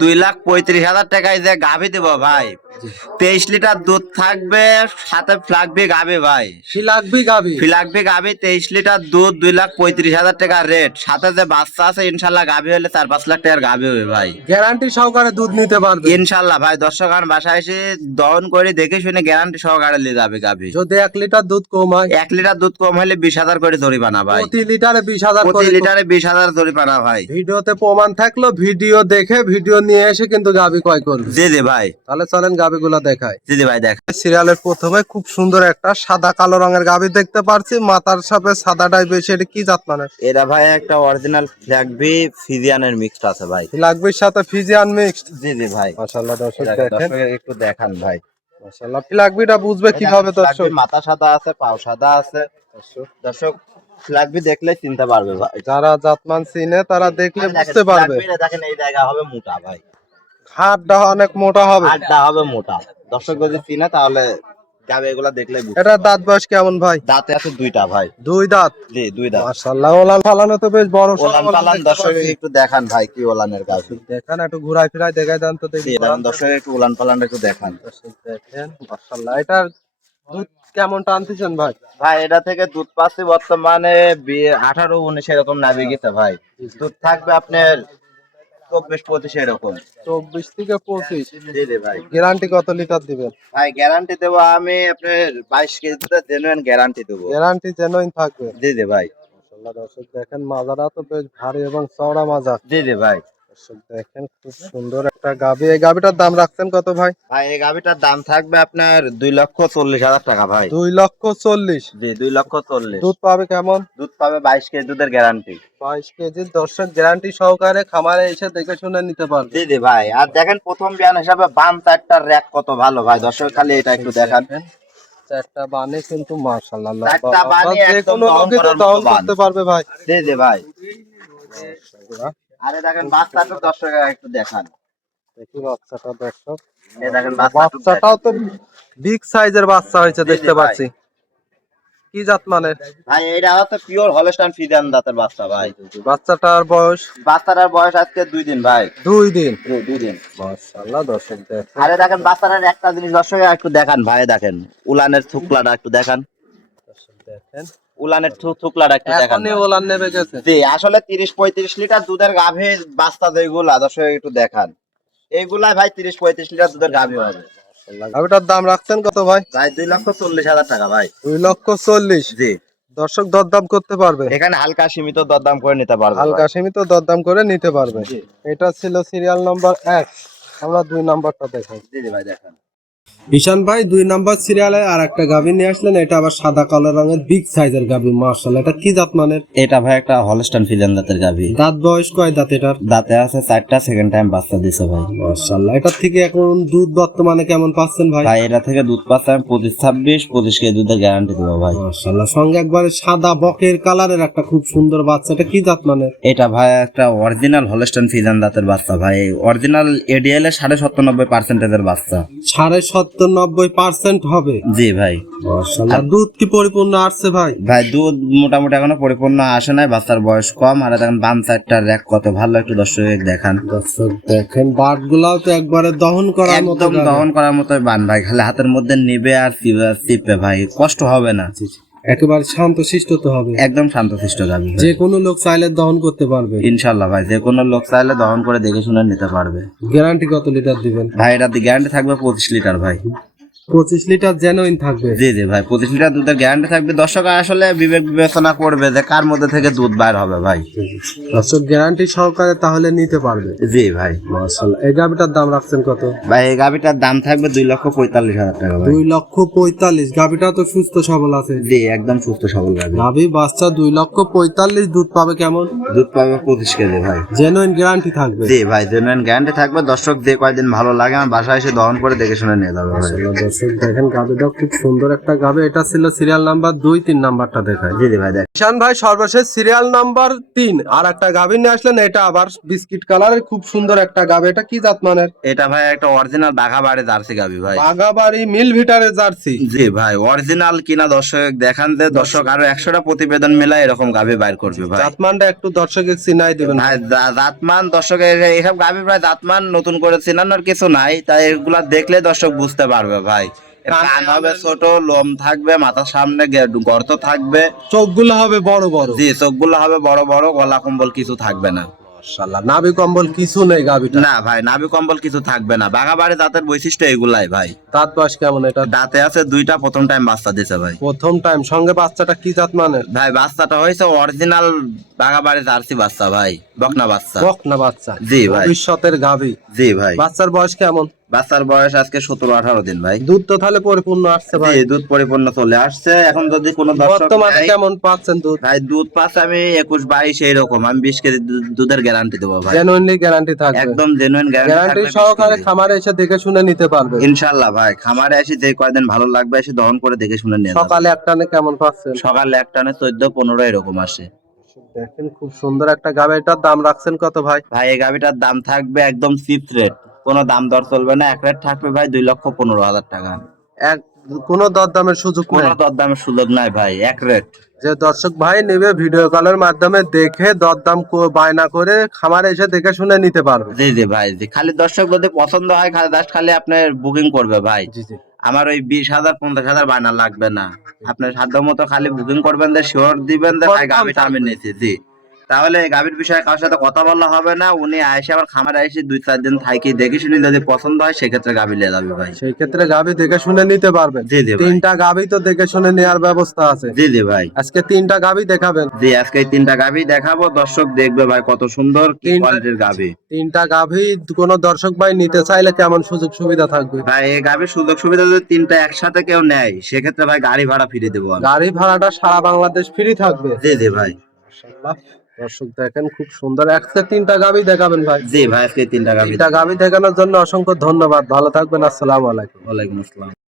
দুই লাখ পঁয়ত্রিশ হাজার টাকায় যে গাভী দেবো ভাই। তেইশ লিটার দুধ থাকবে সাথে ফ্লাগবি গাভি ভাই। কি লাগবে গাবি ফ্লাগবি গাভি তেইশ লিটার দুধ দুই লাখ পঁয়ত্রিশ হাজার টাকা রেট সাথে যে বাচ্চা আছে ইনশাল্লাহ গাভি হলে চার পাঁচ লাখ টাকার গাভি হবে ভাই। গ্যারান্টি সহকারে দুধ নিতে পারবে। ইনশাল্লাহ ভাই দর্শক আমার বাসায় এসে দহন করে দেখে শুনে গ্যারান্টি সহকারে নিয়ে যাবে গাভি যদি এক লিটার দুধ কম হয়। এক লিটার দুধ কম হলে বিশ হাজার করে জরিমানা ভাই। প্রতি লিটারে বিশ হাজার প্রতি লিটারে বিশ হাজার জরিমানা ভাই। ভিডিওতে প্রমাণ থাকল ভিডিও দেখে ভিডিও নিয়ে এসে কিন্তু গাবি ক্রয় করবে। জি জি ভাই। তাহলে চলেন গাবি গুলা দেখায়। জি ভাই দেখ সিরিয়ালের প্রথমে খুব সুন্দর একটা সাদা কালো রঙের গাবি দেখতে পারছি। মাথার সাথে সাদাটাই বেশি এটা কি জাত মানে? এটা ভাই একটা অরিজিনাল ফ্ল্যাগবি ফিজিয়ানের মিক্সড আছে ভাই। লাগবে সাথে ফিজিয়ান মিক্সড জি জি ভাই। মাশাআল্লাহ দর্শক দেখেন। একটু দেখান ভাই। মাশাআল্লাহ লাগবিটা বুঝবে কীভাবে দর্শক? মাথা সাদা আছে পাও সাদা আছে। দর্শক। ফ্ল্যাগবি দেখলে চিনতে পারবে ভাই। যারা জাতমান চিনে তারা দেখলে বুঝতে পারবে। দেখেন এই জায়গা হবে মোটা ভাই। হাতটা অনেক মোটা হবে। আটটা হবে মোটা। দর্শক যদি চিনে তাহলে যাবে এগুলা দেখলে এটা দাঁত বয়স কেমন ভাই? দাঁতে আছে দুইটা ভাই। দুই দাঁত? জি দুই দাঁত। মাশাআল্লাহ ওলান ফালানো তো বেশ বড় ওলান ওলান দেখতে দর্শক একটু দেখান ভাই কি ওলানের গাছ। দেখেন একটু ঘুরাই ফিরাই দেখাই দেন তো দেখি। দেখেন দর্শক একটু উলান পালান একটু দেখান। দেখেন মাশাআল্লাহ এটার দুধ কেমন টানতেছেন ভাই? ভাই এটা থেকে দুধ পাচ্ছি বর্তমানে আঠারো উনিশ এরকম নাবি গেছে ভাই দুধ থাকবে আপনার চব্বিশ পঁচিশ এরকম। চব্বিশ থেকে পঁচিশ। ভাই। গ্যারান্টি কত লিটার দিবেন? ভাই গ্যারান্টি দেবো আমি আপনার বাইশ কেজি জেনুইন গ্যারান্টি দেবো। গ্যারান্টি জেনুইন থাকবে? জি জি ভাই। দর্শক দেখেন মাজারা তো বেশ ভারী এবং চওড়া মাজা জি জি ভাই। দেখেন খুব সুন্দর একটা গাবি। এই গাবিটার দাম রাখছেন কত ভাই? ভাই এই গাভিটার দাম থাকবে আপনার দুই লক্ষ চল্লিশ হাজার টাকা ভাই। দুই লক্ষ চল্লিশ। জি দুই লক্ষ চল্লিশ। দুধ পাবে কেমন? দুধ পাবে বাইশ কেজি দুধের গ্যারান্টি বাইশ কেজির দর্শক গ্যারান্টি সহকারে খামারে এসে দেখে শুনে নিতে পারবে। জি জি ভাই আর দেখেন প্রথম বিয়ান হিসাবে বাম চারটার র্যাক কত ভালো ভাই। দর্শক খালি এটা একটু দেখান। চারটা বানে কিন্তু চারটা বানি যে একদম কোনো দহন বান। করতে পারবে ভাই। জি জি ভাই। আরে দেখেন বাচ্চাটা একটু দেখান। দেখি বাচ্চাটা দর্শক এই দেখেন বাচ্চাটাও তো বিগ সাইজের বাচ্চা হয়েছে দেখতে। পাচ্ছি। কি জাত মানে ভাই এটা হচ্ছে পিওর হলস্টাইন বাচ্চা ভাই। বাচ্চাটার বয়স? বাচ্চাটার বয়স আজকে দুই দিন ভাই। দুই দিন? দুই- দিন। দর্শক আরে দেখেন বাচ্চাটার একটা জিনিস দর্শক একটু দেখান ভাই দেখেন। উলানের থুকলাটা একটু দেখান। দর্শক দেখেন। উলানের থুকলাটা একটু দেখান এখনই ওলান নেবে গেছে। জি আসলে তিরিশ পঁয়ত্রিশ লিটার দুধের গাভী বাচ্চা যেগুলা দর্শক একটু দেখান। এইগুলাই ভাই তিরিশ পঁয়ত্রিশ লিটার দুধের গাভী হবে। গাভিটার দাম রাখছেন কত ভাই? ভাই দুই লক্ষ চল্লিশ হাজার টাকা ভাই। দুই লক্ষ চল্লিশ? জি। দর্শক দরদাম করতে পারবে? এখানে হালকা সীমিত দরদাম করে নিতে পারবে হালকা সীমিত দরদাম করে নিতে পারবে। জি। এটা ছিল সিরিয়াল নাম্বার এক। আমরা দুই নাম্বারটা দেখাই। জি জি ভাই দেখান। ঈশান ভাই দুই নাম্বার সিরিয়ালে আর একটা গাভী নিয়ে আসলেন। এটা আবার সাদা কালো রঙের বিগ সাইজের গাভী মার্শাল এটা কি জাত মানের? এটা ভাই একটা হলস্টাইন ফিজিয়ান দাঁতের গাভী। দাঁত বয়স কয় দাঁত এটার? দাঁতে আছে চারটা সেকেন্ড টাইম বাচ্চা দিছে ভাই। মার্শাল্লাহ এটার থেকে এখন দুধ বর্তমানে কেমন পাচ্ছেন ভাই? ভাই এটা থেকে দুধ পাচ্ছে আমি পঁচিশ ছাব্বিশ পঁচিশ কেজি দুধের গ্যারান্টি দেবো ভাই। মার্শাল্লাহ সঙ্গে একবারে সাদা বকের কালারের একটা খুব সুন্দর বাচ্চা। এটা কি জাত মানের? এটা ভাই একটা অরিজিনাল হলস্টাইন ফিজিয়ান দাঁতের বাচ্চা ভাই। অরিজিনাল এডিএল এ সাড়ে সত্তর নব্বই পার্সেন্টেজের বাচ্চা। সাড়ে সত্তর নব্বই পার্সেন্ট হবে। জি ভাই। দুধ কি পরিপূর্ণ আসছে ভাই? ভাই দুধ মোটামুটি এখনও পরিপূর্ণ আসে নাই বাচ্চার বয়স কম। আর এখন বাম সাইডটার র্যাক কত ভালো একটু দর্শক দেখান। দর্শক দেখেন বাট গুলাও তো একবারে দহন করার মতো একদম দহন করার মতো বান ভাই খালি হাতের মধ্যে নিবে আর চিপে ভাই কষ্ট হবে না। একেবারে শান্ত শিষ্ট তো হবে। একদম শান্তশিষ্ট যাবে। যে কোনো লোক চাইলে দহন করতে পারবে। ইনশাল্লাহ ভাই যে কোনো লোক চাইলে দহন করে দেখে শুনে নিতে পারবে। গ্যারান্টি কত লিটার দিবেন? ভাই এটা গ্যারান্টি থাকবে পঁচিশ লিটার ভাই। পঁচিশ লিটার জেনুইন থাকবে। জি জি ভাই পঁচিশ লিটার দুধের গ্যারান্টি থাকবে। দর্শক আসলে বিবেক বিবেচনা করবে যে কার মধ্যে থেকে দুধ হবে ভাই। দর্শক গ্যারান্টি সহকারে তাহলে নিতে পারবে। জি ভাই। মাশাআল্লাহ এই দাম রাখছেন কত? ভাই এই দাম থাকবে দুই লক্ষ পঁয়তাল্লিশ হাজার টাকা দুই লক্ষ পঁয়তাল্লিশ তো সুস্থ সবল আছে। জি একদম সুস্থ সবল গাভি। গাভি বাচ্চা দুই লক্ষ পঁয়তাল্লিশ দুধ পাবে কেমন? দুধ পাবে পঁচিশ কেজি ভাই। জেনুইন গ্যারান্টি থাকবে। জি ভাই জেনুইন গ্যারান্টি থাকবে। দর্শক যে কয়দিন ভালো লাগে আমার বাসায় এসে দহন করে দেখে শুনে নিয়ে যাবে ভাই। দর্শক দেখেন গাবিটা খুব সুন্দর একটা গাবে এটা ছিল সিরিয়াল নাম্বার দুই তিন নাম্বারটা দেখায়। জি জি ভাই দেখ। ঈশান ভাই সর্বশেষ সিরিয়াল নাম্বার তিন। আর একটা গাভী নিয়ে আসলেন এটা আবার বিস্কিট কালারের খুব সুন্দর একটা গাবে এটা কি জাত মানের? এটা ভাই একটা অরিজিনাল বাঘা বাড়ি জার্সি গাবি ভাই। বাগাবাড়ি মিল ভিটারের জার্সি। জি ভাই অরিজিনাল কিনা দর্শক দেখান যে দর্শক আরও একশোটা প্রতিবেদন মেলা এরকম গাবি বাইর করবে ভাই। জাতমানটা একটু দর্শকে চিনাই দিবেন। ভাই জা- জাতমান দর্শকের এইসব গাবি প্রায় জাতমান নতুন করে চেনানোর কিছু নাই তাই এগুলা দেখলে দর্শক বুঝতে পারবে ভাই। কান হবে ছোট লোম থাকবে মাথার সামনে গর্ত থাকবে। চোখগুলো হবে বড় বড়। জি চোখগুলো হবে বড় বড় গলা কম্বল কিছু থাকবে না। মাশাআল্লাহ নাভি কম্বল কিছু নেই গাভীটা। না ভাই নাভি কম্বল কিছু থাকবে না। বাঘাবাড়ি দাঁতের বৈশিষ্ট্য এগুলাই ভাই। দাঁত বয়স কেমন এটা? দাঁতে আছে দুইটা প্রথম টাইম বাচ্চা দিছে ভাই। প্রথম টাইম সঙ্গে বাচ্চাটা কি জাত মানের? ভাই বাচ্চাটা হয়েছে অরিজিনাল বাঘাবাড়ি জার্সি বাচ্চা ভাই। বকনা বাচ্চা। বক বাচ্চা। জি ভাই। ভবিষ্যতের গাভী। জি ভাই। বাচ্চার বয়স কেমন? বাচ্চার বয়স আজকে সতেরো আঠারো দিন ভাই। দুধ তো তাহলে পরিপূর্ণ আসছে ভাই। দুধ পরিপূর্ণ চলে আসছে। এখন যদি কোনো বর্তমানে কেমন পাচ্ছেন দুধ? ভাই দুধ পাচ্ছে আমি একুশ বাইশ এইরকম। আমি বিশ কেজি দুধের গ্যারান্টি দেবো ভাই। জেনুইনলি গ্যারান্টি থাকবে। একদম জেনুইন গ্যারান্টি গ্যারান্টি সহকারে খামারে এসে দেখে শুনে নিতে পারবে। ইনশাল্লাহ ভাই খামারে এসে যে কয়দিন ভালো লাগবে এসে দহন করে দেখে শুনে নিয়ে। সকালে একটানে কেমন পাচ্ছেন? সকালে একটানে চোদ্দ পনেরো এরকম আসে। দেখেন খুব সুন্দর একটা গাবে এটার দাম রাখছেন কত ভাই? ভাই এই গাভিটার দাম থাকবে একদম চিপ রেট কোনো দাম দর চলবে না। এক রেট থাকবে ভাই দুই লক্ষ পনেরো হাজার টাকা। এক কোন দরদামের সুযোগ কোনো দরদামের সুযোগ নাই ভাই এক রেট যে দর্শক ভাই নেবে ভিডিও কলের মাধ্যমে দেখে দরদাম বায়না করে খামারে এসে দেখে শুনে নিতে পারবে। জি জি ভাই জি। খালি দর্শক যদি পছন্দ হয় খালি জাস্ট খালি আপনার বুকিং করবে ভাই। জি জি। আমার ওই বিশ হাজার পঞ্চাশ হাজার বায়না লাগবে না আপনার সাধ্য মতো খালি বুকিং করবেন যে শিওর দিবেন আমি। নিয়েছি জি তাহলে গাভির বিষয়ে কারোর সাথে কথা বলা হবে না। উনি আইসে আবার খামারে এসে দুই চার দিন থাকি দেখে শুনে যদি পছন্দ হয় সেক্ষেত্রে গাভি নিয়ে যাবে ভাই। সেই ক্ষেত্রে গাবি দেখে শুনে নিতে পারবে জি জি ভাই। তিনটা গাবি তো দেখে শুনে নেওয়ার ব্যবস্থা আছে। জি জি ভাই। আজকে তিনটা গাবি দেখাবেন। জি আজকে এই তিনটা গাভি দেখাবো। দর্শক দেখবে ভাই কত সুন্দর কি তিনটা- কোয়ালিটির গাভি। তিনটা গাভি কোন দর্শক ভাই নিতে চাইলে কেমন সুযোগ সুবিধা থাকবে? ভাই এই গাভির সুযোগ সুবিধা যদি তিনটা একসাথে কেউ নেয় সেক্ষেত্রে ভাই গাড়ি ভাড়া ফিরে দেবো আমি। গাড়ি ভাড়াটা সারা বাংলাদেশ ফ্রি থাকবে। জি জি ভাই। দর্শক দেখেন খুব সুন্দর। একসাথে তিনটা গাবি দেখাবেন ভাই। জি ভাই আজকে তিনটা গাবি। তিনটা গাবি দেখানোর জন্য অসংখ্য ধন্যবাদ। ভালো থাকবেন আসসালামু আলাইকুম। ওয়ালাইকুম আসসালাম।